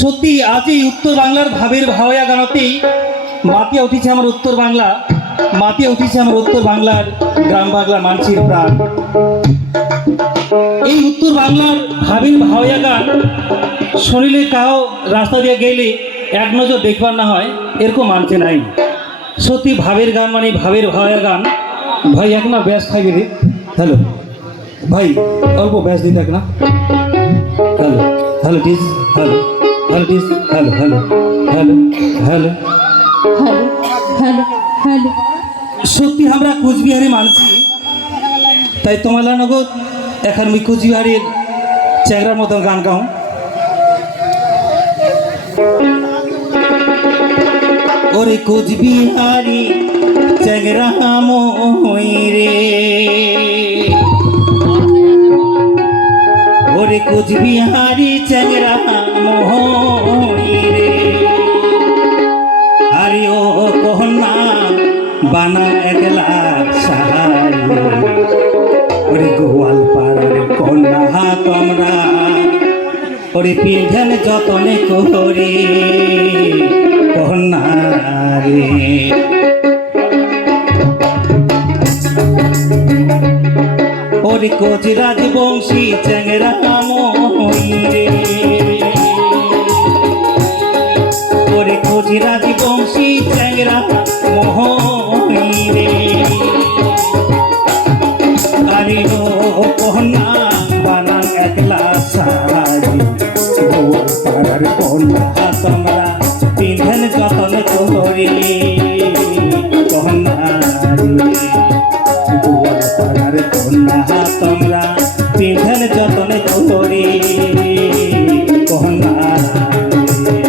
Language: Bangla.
সত্যি আজ এই উত্তর বাংলার ভাবের ভাওয়া গানতেই মাতিয়ে উঠেছে আমার উত্তর বাংলা, মাতিয়ে উঠেছে আমার উত্তর বাংলার গ্রাম বাংলার মানুষের প্রাণ। এই উত্তর বাংলার ভাবের ভাওয়া গান শুনিলে কাউ রাস্তা দিয়ে গেলে এক নজর দেখবার না হয় এরকম মানছে নাই। সত্যি ভাবের গান মানে ভাবের ভাওয়া গান। ভাই এক না ব্যাস খাইবে রে। হ্যালো ভাই, অল্প ব্যাস দিন এক না। হ্যালো হ্যালো টিস, হ্যালো হ্যালো টিস, hello hello hello hello hello hello hello. সত্যি আমরা কোচবিহারে মানছি, তাই তোমার নগদ এখন আমি কোচবিহারের চ্যাংরার মতন গান গাও। ওরে কোচবিহারি চ্যাংরা মই রে, ওরে কোচবিহারি চ্যাংরা মই রে, আরে ও কহনা বানা একলা সাহারি, ওরে গোয়ালপাড়ার কন্যা তোমরা, ওরে পিঁধেন যতনে করে কন্যা রে। ওরে কোচ রাজবংশী চ্যাংরা মই রে, ওরে কোচ রাজবংশী চ্যাংরা মই রে, আরে ও কন্যা বানান একলা সারি, গোয়ালপাড়ার কন্যা তোমরা পিঁধেন যতন করে কন্যা রে, গোয়ালপাড়ার কন্যা তোমরা পিঁধেন যতন করে কন্যা রে।